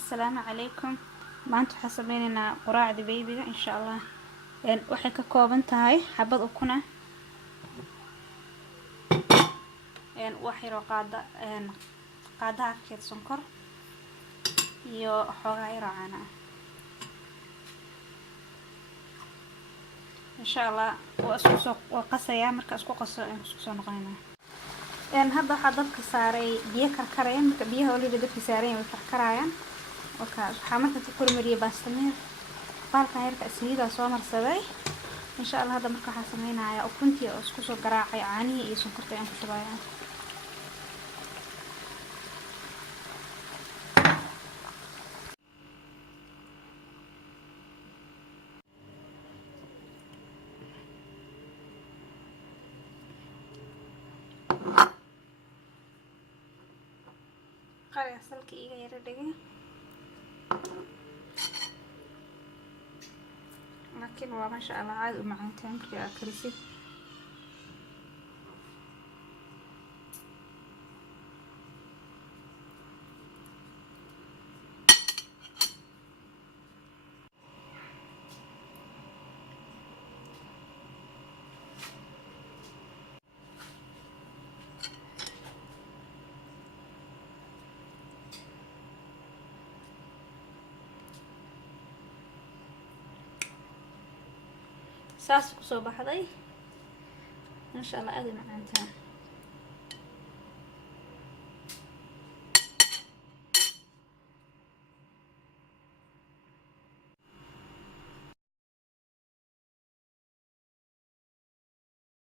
السلام عليكم. maanta waxaan sameynaynaa quraacda babyga insha Allah. waxay ka kooban tahay xabad ukun ah, wax yar oo qaada afkeed sonkor iyo xoogaa yar oo caano ah. insha Allah waa qasayaa, marka isku qaso isku soo noqonaynaa. hadda waxaa dabka saaray biyo karkaraya, marka biyaha waliba dabka saareen way karkarayaan. waxaa marka ku kormariyay baastamir baalkan yarka saliida soo marsaday. insha Allah hadda marka waxaan sameynayaa ukuntii oo isku soo garaacay caanihi iyo sonkorta aan ku shubayaa. qari asalka iga yara dhigay, laakiin waa masha Allah aad u macaan tahay markii aad karisid. saas ku soo baxday insha Allah aad u macaan tahay.